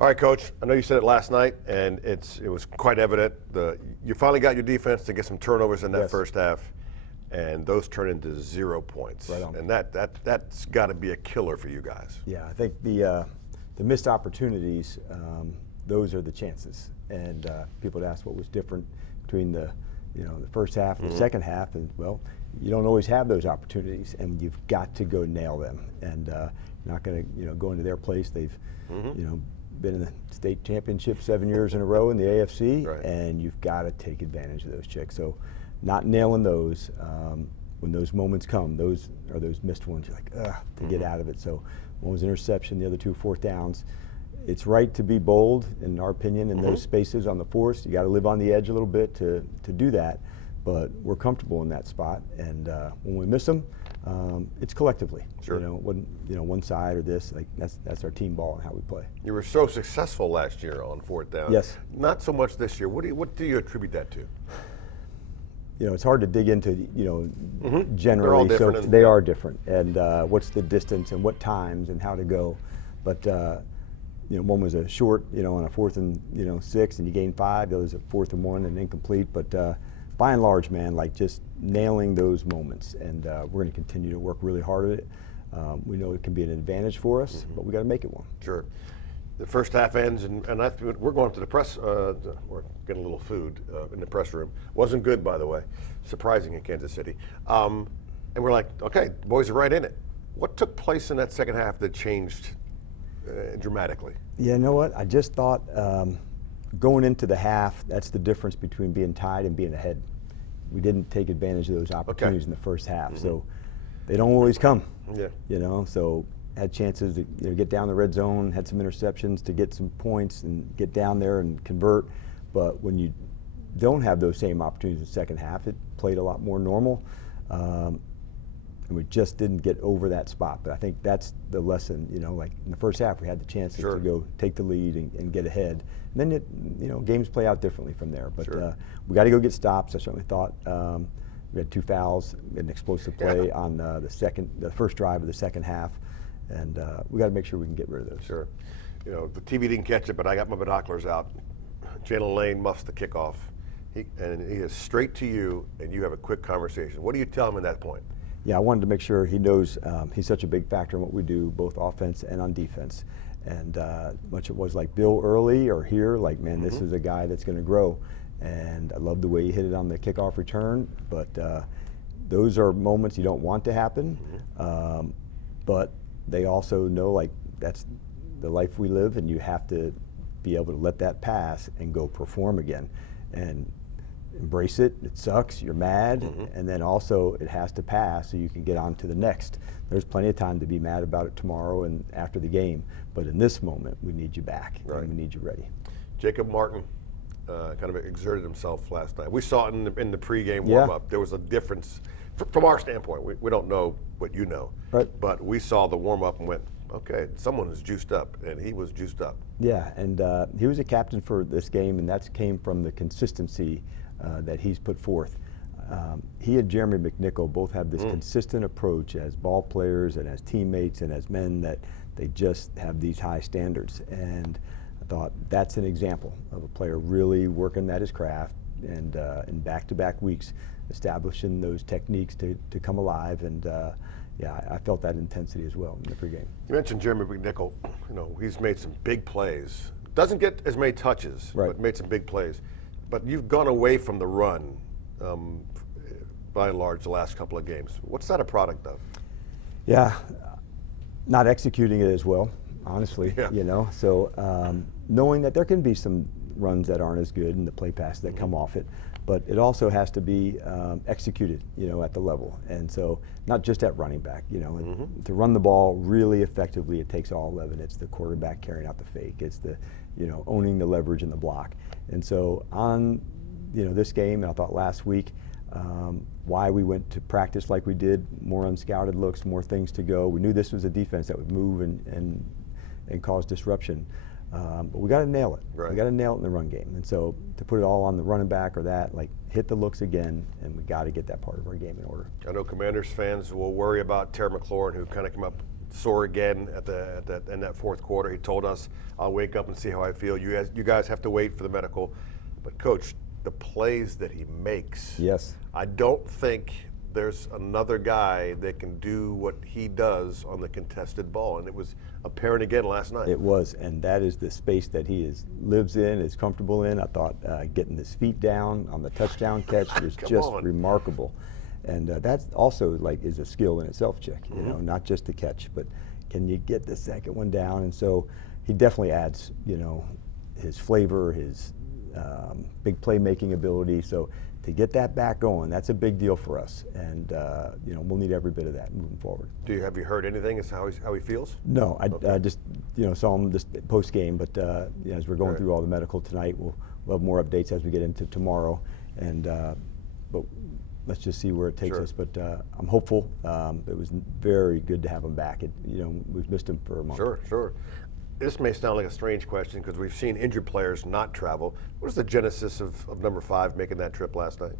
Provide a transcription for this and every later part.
All right, Coach. I know you said it last night, and it was quite evident. You finally got your defense to get some turnovers in that first half, and those turn into 0 points. Right on. And that's got to be a killer for you guys. Yeah, I think the missed opportunities, those are the chances. And people would ask what was different between the first half and the second half, and well, you don't always have those opportunities, and you've got to go nail them. And you're not going to go into their place. They've been in the state championship 7 years in a row in the AFC, right. And you've got to take advantage of those checks. So not nailing those, when those moments come, those are those missed ones, you're like, ugh, to get out of it. So one was interception, the other two fourth downs. It's right to be bold, in our opinion, in those spaces on the force. You got to live on the edge a little bit to do that, but we're comfortable in that spot. And when we miss them, it's collectively. Sure. One side or this, like that's our team ball and how we play. You were so successful last year on fourth down. Yes. Not so much this year. What do you attribute that to? It's hard to dig into, generally. They're all different. So they are different. And what's the distance and what times and how to go. But, one was a short, on a 4th and, 6, and you gain 5. The other's a 4th and 1 and incomplete. But by and large, man, like just nailing those moments. And we're going to continue to work really hard at it. We know it can be an advantage for us, but we got to make it one. Sure. The first half ends, and we're going to the press. We're getting a little food in the press room. Wasn't good, by the way. Surprising in Kansas City. And we're like, okay, the boys are right in it. What took place in that second half that changed dramatically? Yeah, you know what? I just thought going into the half, that's the difference between being tied and being ahead. We didn't take advantage of those opportunities in the first half, so they don't always come. Yeah. So had chances to get down the red zone, had some interceptions to get some points and get down there and convert. But when you don't have those same opportunities in the second half, it played a lot more normal. And we just didn't get over that spot. But I think that's the lesson, like in the first half we had the chances to go take the lead and get ahead. And then, games play out differently from there. But we got to go get stops. I certainly thought we had 2 fouls, an explosive play on the first drive of the second half. And we got to make sure we can get rid of those. Sure. The TV didn't catch it, but I got my binoculars out. Jalen Lane muffs the kickoff. He is straight to you, and you have a quick conversation. What do you tell him at that point? Yeah, I wanted to make sure he knows he's such a big factor in what we do, both offense and on defense. And much it was like Bill early or here, like, man, this is a guy that's going to grow. And I love the way he hit it on the kickoff return. But those are moments you don't want to happen. But they also know, like, that's the life we live, and you have to be able to let that pass and go perform again. And embrace it. It sucks. You're mad. And then also it has to pass so you can get on to the next. There's plenty of time to be mad about it tomorrow and after the game. But in this moment, we need you back. Right. And we need you ready. Jacob Martin kind of exerted himself last night. We saw it in the pregame warm-up. There was a difference. From our standpoint, we don't know what you know. Right. But we saw the warm-up and went, okay, someone is juiced up, and he was juiced up. Yeah, and he was a captain for this game, and that came from the consistency that he's put forth. He and Jeremy McNichol both have this consistent approach as ball players and as teammates and as men that they just have these high standards. And I thought that's an example of a player really working at his craft and in back-to-back weeks establishing those techniques to come alive. And I felt that intensity as well in the pregame. You mentioned Jeremy McNichol. He's made some big plays. Doesn't get as many touches, but made some big plays. But you've gone away from the run, by and large, the last couple of games. What's that a product of? Yeah, not executing it as well, honestly. So knowing that there can be some runs that aren't as good and the play passes that come off it, but it also has to be executed, at the level. And so not just at running back, and to run the ball really effectively, it takes all 11. It's the quarterback carrying out the fake. It's the, owning the leverage in the block. And so on, this game, and I thought last week, why we went to practice like we did, more unscouted looks, more things to go. We knew this was a defense that would move and cause disruption. But we got to nail it. Right. We got to nail it in the run game. And so to put it all on the running back or that, like, hit the looks again, and we got to get that part of our game in order. I know Commanders fans will worry about Terry McLaurin, who kind of sore again in that fourth quarter. He told us, "I'll wake up and see how I feel. You guys have to wait for the medical." But Coach, the plays that he makes, yes, I don't think there's another guy that can do what he does on the contested ball, and it was apparent again last night. It was, and that is the space that he lives in, is comfortable in. I thought getting his feet down on the touchdown catch was just remarkable, and that's also is a skill in itself, Chick. You know, not just the catch, but can you get the second one down? And so he definitely adds, his flavor, his big playmaking ability. So to get that back going, that's a big deal for us, and we'll need every bit of that moving forward. Have you heard anything as to how he feels? No, I just saw him just post game, but as we're going through all the medical tonight, we'll have more updates as we get into tomorrow, and but let's just see where it takes us. But I'm hopeful. It was very good to have him back. We've missed him for a month. Sure. This may sound like a strange question because we've seen injured players not travel. What is the genesis of number 5 making that trip last night?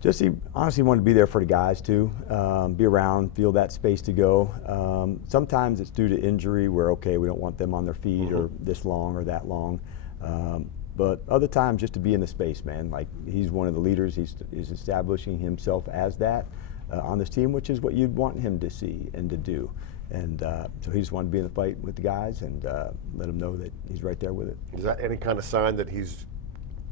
Just he honestly wanted to be there for the guys too, be around, feel that space to go. Sometimes it's due to injury where, okay, we don't want them on their feet or this long or that long. But other times just to be in the space, man. Like, he's one of the leaders. He's establishing himself as that on this team, which is what you'd want him to see and to do. And so he just wanted to be in the fight with the guys and let them know that he's right there with it. Is that any kind of sign that he's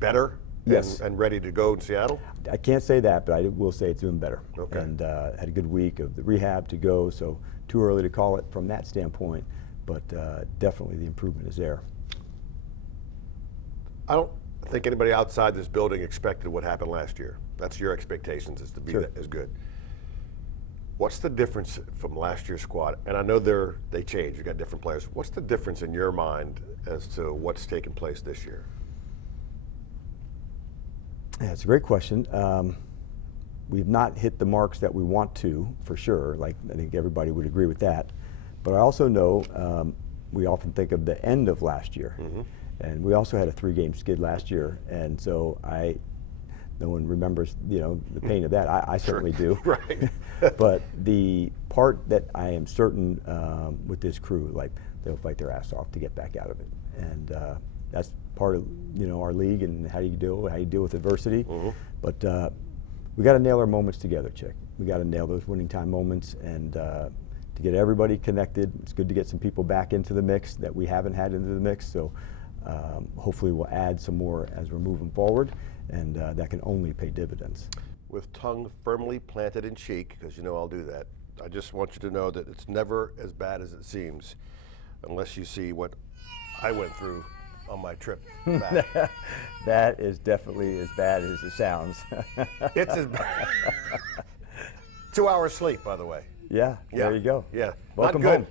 better and ready to go in Seattle? I can't say that, but I will say it's doing better. Okay. And had a good week of the rehab to go, so too early to call it from that standpoint, but definitely the improvement is there. I don't think anybody outside this building expected what happened last year. That's your expectations, is to be as good. What's the difference from last year's squad? And I know they changed. You got different players. What's the difference in your mind as to what's taking place this year? Yeah, it's a great question. We've not hit the marks that we want to, for sure. Like, I think everybody would agree with that. But I also know we often think of the end of last year. And we also had a 3-game skid last year. And so no one remembers, the pain of that. I certainly do. Right. But the part that I am certain with this crew, they'll fight their ass off to get back out of it, and that's part of our league and how you deal with adversity. But we got to nail our moments together, Chick. We got to nail those winning time moments, and to get everybody connected. It's good to get some people back into the mix that we haven't had into the mix. So hopefully we'll add some more as we're moving forward. And that can only pay dividends. With tongue firmly planted in cheek, because I'll do that, I just want you to know that it's never as bad as it seems unless you see what I went through on my trip back. That is definitely as bad as it sounds. It's as bad. 2 hours sleep, by the way. Yeah, there you go. Yeah. Welcome Not good. home.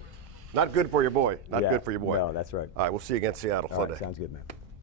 Not good for your boy. Not good for your boy. No, that's right. All right, we'll see you against Seattle Sunday. Right, sounds good, man.